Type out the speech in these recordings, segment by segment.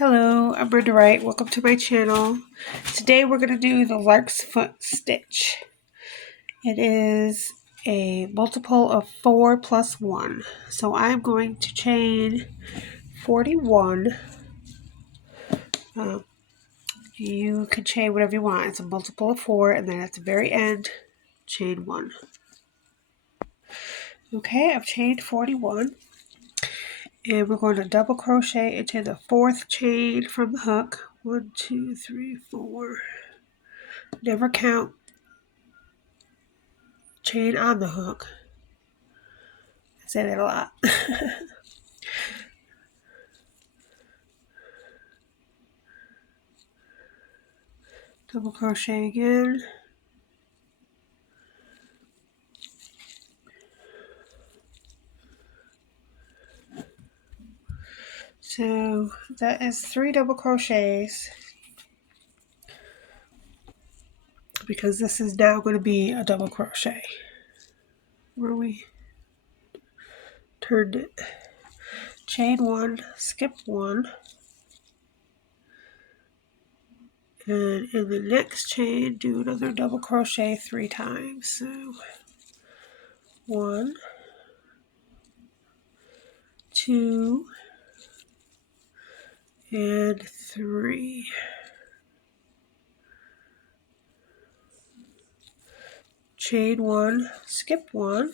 Hello, I'm Brenda Wright. Welcome to my channel. Today we're going to do the Larksfoot Stitch. It is a multiple of 4 plus 1. So I'm going to chain 41. You can chain whatever you want. It's a multiple of 4, and then at the very end, chain 1. Okay, I've chained 41. And we're going to double crochet into the 4th chain from the hook. 1, 2, 3, 4. Never count chain on the hook. I say that a lot. Double crochet again. So that is 3 double crochets, because this is now going to be a double crochet where we turned it. Chain 1, skip 1, and in the next chain do another double crochet 3 times. So 1, 2, and 3. Chain 1, skip 1,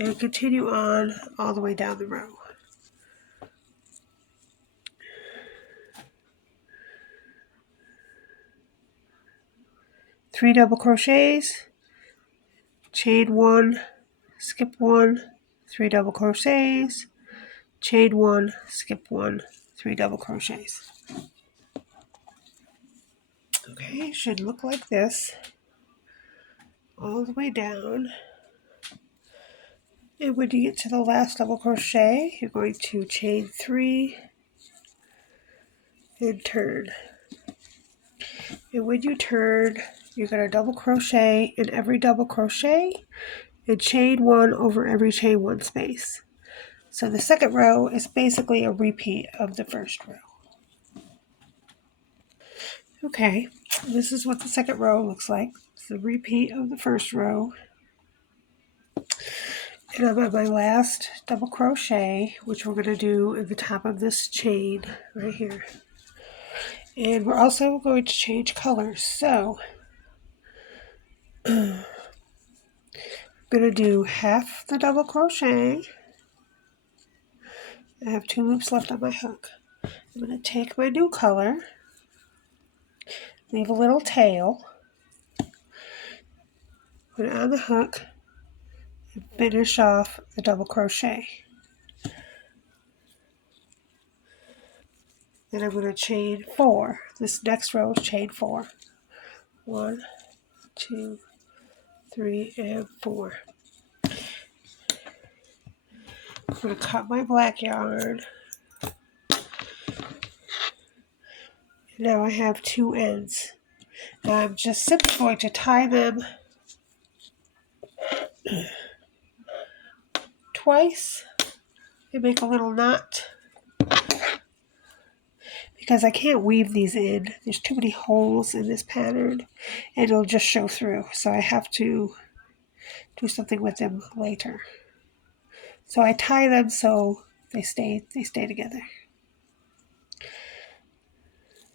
and continue on all the way down the row. Three double crochets, chain 1, skip 1, 3 double crochets, chain 1, skip 1, 3 double crochets. Okay, should look like this all the way down. And when you get to the last double crochet, you're going to chain 3 and turn. And when you turn, you're going to double crochet in every double crochet and chain 1 over every chain 1 space. So the second row is basically a repeat of the first row. Okay, this is what the second row looks like. It's the repeat of the first row. And I'm at my last double crochet, which we're going to do at the top of this chain right here. And we're also going to change colors. So I'm going to do half the double crochet. I have 2 loops left on my hook. I'm going to take my new color, leave a little tail, put it on the hook, and finish off the double crochet. Then I'm going to chain 4. This next row is chain 4. 1, 2, 3, and 4. I'm going to cut my black yarn. Now I have 2 ends. Now I'm just simply going to tie them twice and make a little knot, because I can't weave these in. There's too many holes in this pattern and it'll just show through. So I have to do something with them later. So I tie them so they stay together.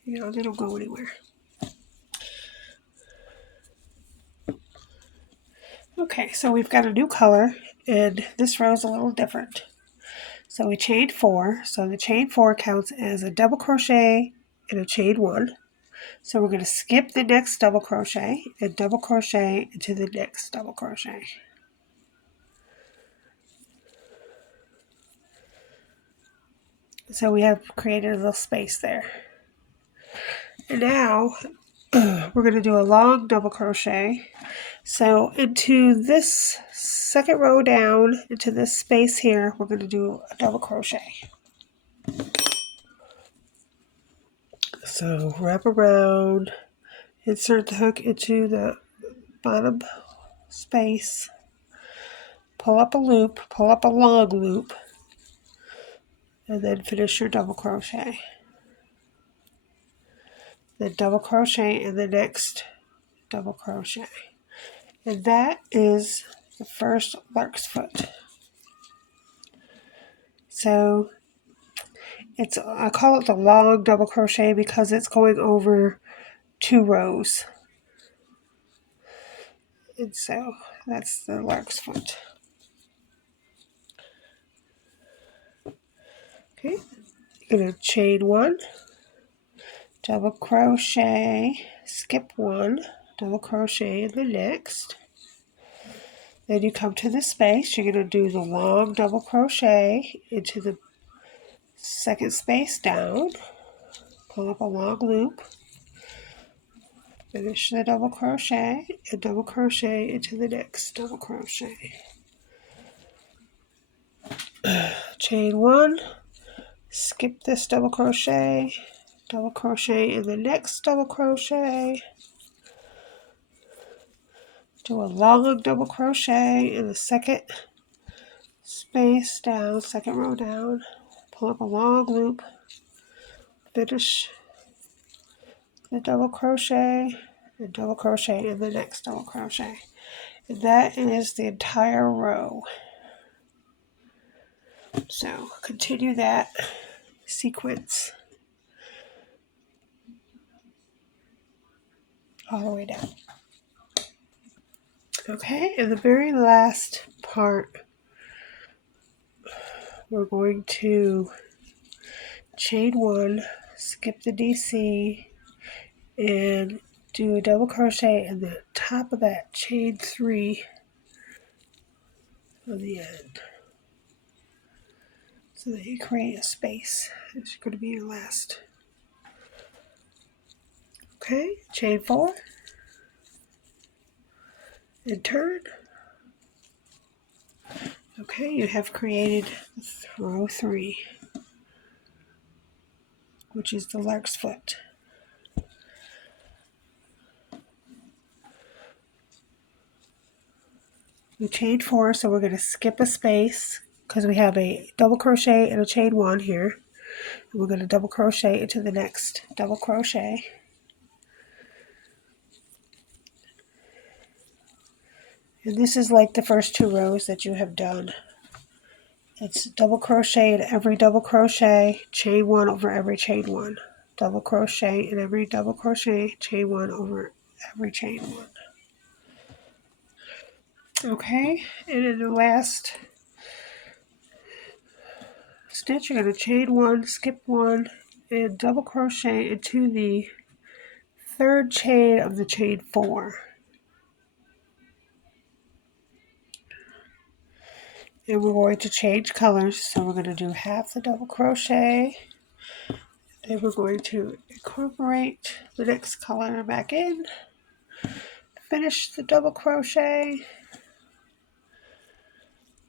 You know, they don't go anywhere. Okay, so we've got a new color, and this row is a little different. So we chained 4, so the chain 4 counts as a double crochet and a chain 1. So we're going to skip the next double crochet and double crochet into the next double crochet. So we have created a little space there. And now we're going to do a long double crochet. So into this second row down, into this space here, we're going to do a double crochet. So wrap around, insert the hook into the bottom space, pull up a loop, pull up a long loop, and then finish your double crochet. Then double crochet in the next double crochet. And that is the first lark's foot. So I call it the long double crochet because it's going over 2 rows. And so that's the lark's foot. Okay, you're going to chain 1, double crochet, skip 1, double crochet in the next. Then you come to the space, you're going to do the long double crochet into the second space down, pull up a long loop, finish the double crochet, and double crochet into the next double crochet. Chain 1, skip this double crochet in the next double crochet, do a long double crochet in the second space down, second row down, pull up a long loop, finish the double crochet, and double crochet in the next double crochet. And that is the entire row. So continue that sequence all the way down. Okay, and the very last part, we're going to chain 1, skip the DC, and do a double crochet in the top of that, chain 3 on the end. So that you create a space. It's going to be your last. Okay, chain 4, and turn. Okay, you have created row 3, which is the lark's foot. We chained 4, so we're going to skip a space because we have a double crochet and a chain 1 here. And we're going to double crochet into the next double crochet. And this is like the first 2 rows that you have done. It's double crochet in every double crochet, chain 1 over every chain 1. Double crochet in every double crochet, chain 1 over every chain 1. Okay, and in the last stitch, you're going to chain 1, skip 1, and double crochet into the third chain of the chain 4. And we're going to change colors, so we're going to do half the double crochet, then we're going to incorporate the next color back in, finish the double crochet,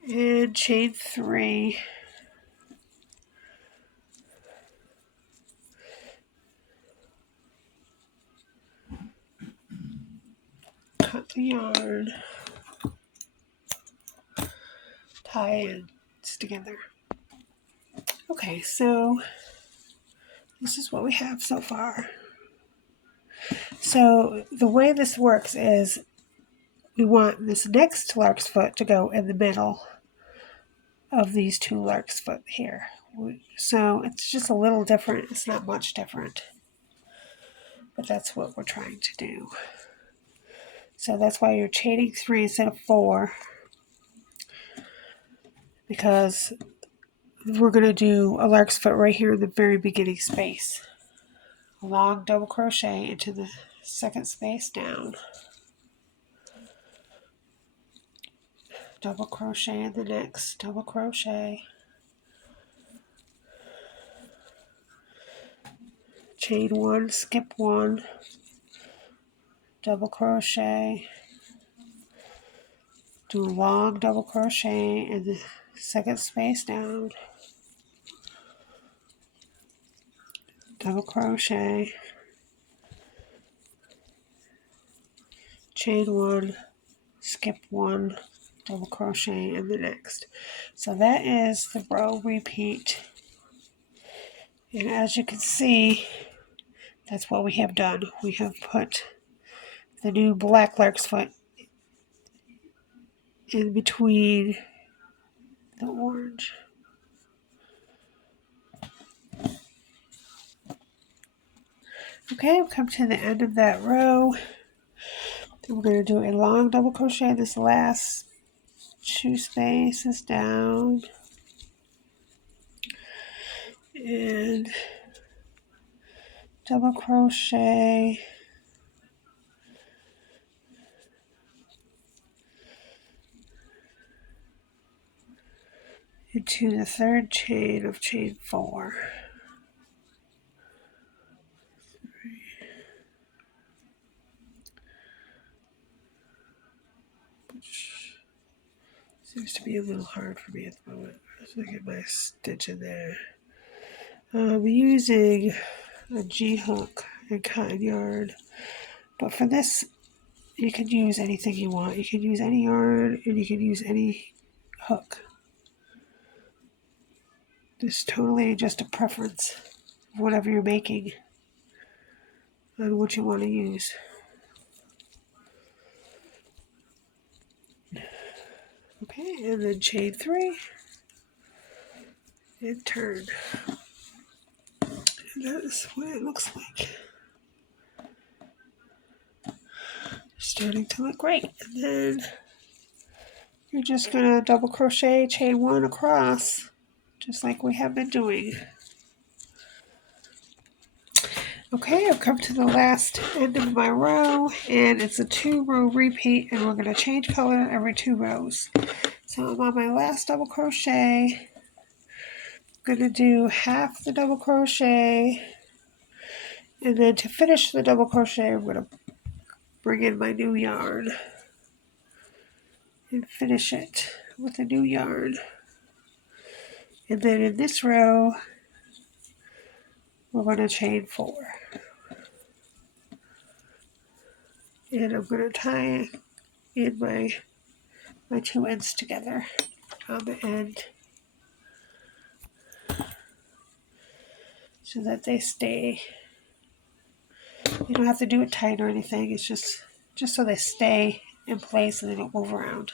and chain 3. Cut the yarn, tie it together. Okay, so this is what we have so far. So the way this works is we want this next lark's foot to go in the middle of these 2 lark's foot here. So it's just a little different. It's not much different, but that's what we're trying to do. So that's why you're chaining 3 instead of 4, because we're going to do a lark's foot right here in the very beginning space. A long double crochet into the second space down. Double crochet in the next double crochet. Chain 1, skip 1, double crochet, do a long double crochet in the second space down, double crochet, chain 1, skip 1, double crochet in the next. So that is the row repeat And as you can see, that's what we have done. We have put the new black Larksfoot in between the orange. Okay, we've come to the end of that row. Then we're going to do a long double crochet this last 2 spaces down. And double crochet into the 3rd chain of chain 4. Which seems to be a little hard for me at the moment. Let's get my stitch in there. I'm using a G-hook and cotton yarn, but for this you can use anything you want. You can use any yarn and you can use any hook. It's totally just a preference of whatever you're making and what you want to use. Okay, and then chain 3 and turn. And that is what it looks like. Starting to look great. And then you're just going to double crochet, chain 1 across, just like we have been doing. Okay, I've come to the last end of my row, and it's a 2-row repeat, and we're going to change color every 2 rows. So I'm on my last double crochet. I'm going to do half the double crochet, and then to finish the double crochet, I'm going to bring in my new yarn and finish it with a new yarn. And then in this row, we're going to chain 4. And I'm going to tie in my 2 ends together on the end so that they stay. You don't have to do it tight or anything. It's just so they stay in place and they don't move around.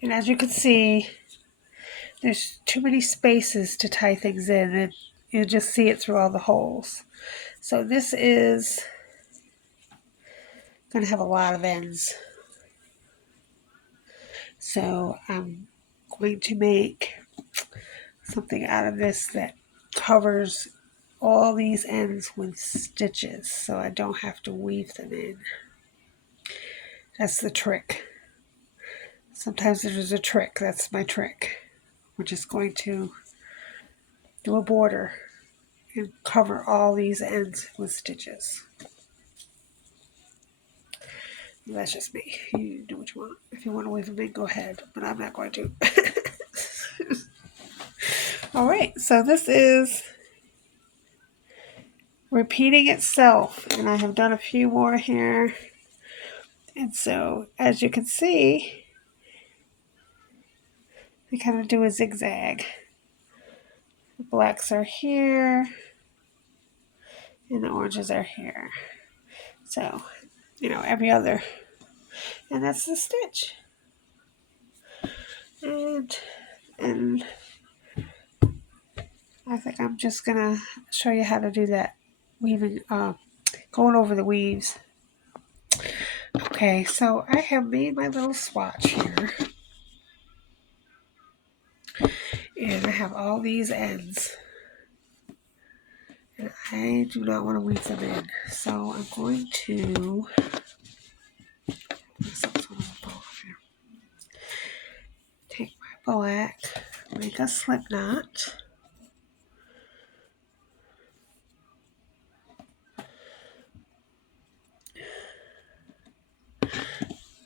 And as you can see, there's too many spaces to tie things in, and you'll just see it through all the holes. So this is going to have a lot of ends. So I'm going to make something out of this that covers all these ends with stitches so I don't have to weave them in. That's the trick. Sometimes there's a trick. That's my trick. We're just going to do a border and cover all these ends with stitches. That's just me. You do what you want. If you want to weave them in, go ahead, but I'm not going to. Alright, so this is repeating itself, and I have done a few more here. And so, as you can see, I kind of do a zigzag. The blacks are here, and the oranges are here. So, every other. And that's the stitch. And I think I'm just going to show you how to do that weaving, going over the weaves. Okay, so I have made my little swatch here. And I have all these ends. And I do not want to weave them in. So I'm going to take my black, make a slip knot.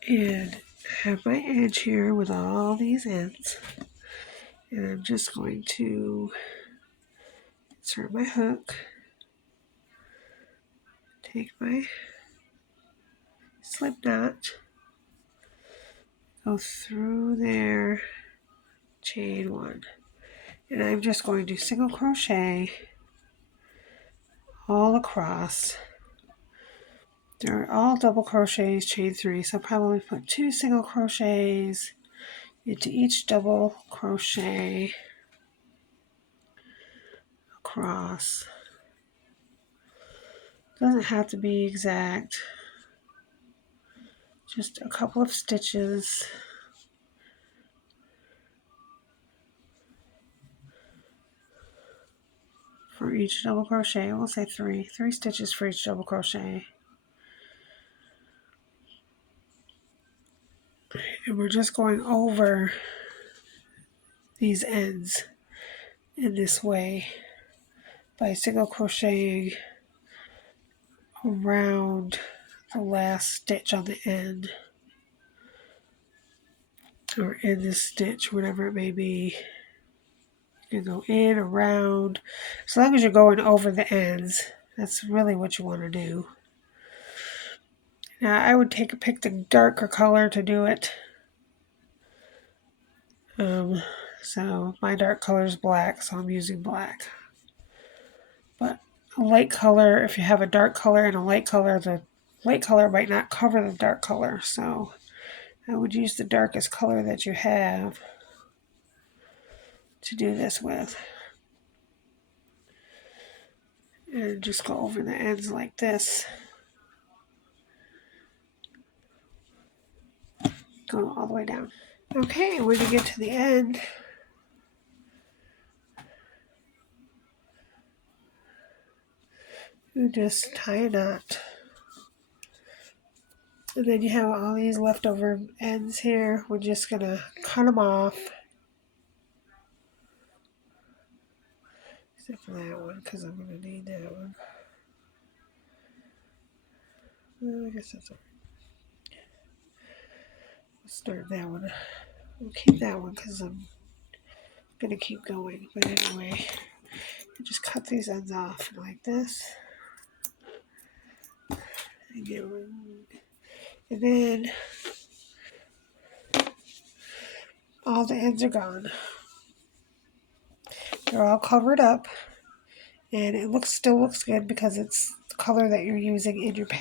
And have my edge here with all these ends. And I'm just going to insert my hook, take my slip knot, go through there, chain 1, And I'm just going to single crochet all across. They're all double crochets, chain 3, so I'll probably put 2 single crochets into each double crochet across. Doesn't have to be exact, just a couple of stitches. For each double crochet. We'll say 3 stitches for each double crochet. And we're just going over these ends in this way by single crocheting around the last stitch on the end, or in this stitch, whatever it may be. You can go in, around, as long as you're going over the ends. That's really what you want to do. Now I would pick the darker color to do it. So my dark color is black, so I'm using black. But a light color, if you have a dark color and a light color, the light color might not cover the dark color. So I would use the darkest color that you have to do this with. And just go over the ends like this. Go all the way down. Okay, when you get to the end, you just tie a knot. And then you have all these leftover ends here. We're just going to cut them off. Except for that one, because I'm going to need that one. Well, I guess that's all. We'll start that one. We'll keep that one because I'm going to keep going. But anyway, you just cut these ends off like this. And then all the ends are gone. They're all covered up. And it still looks good because it's the color that you're using in your pattern.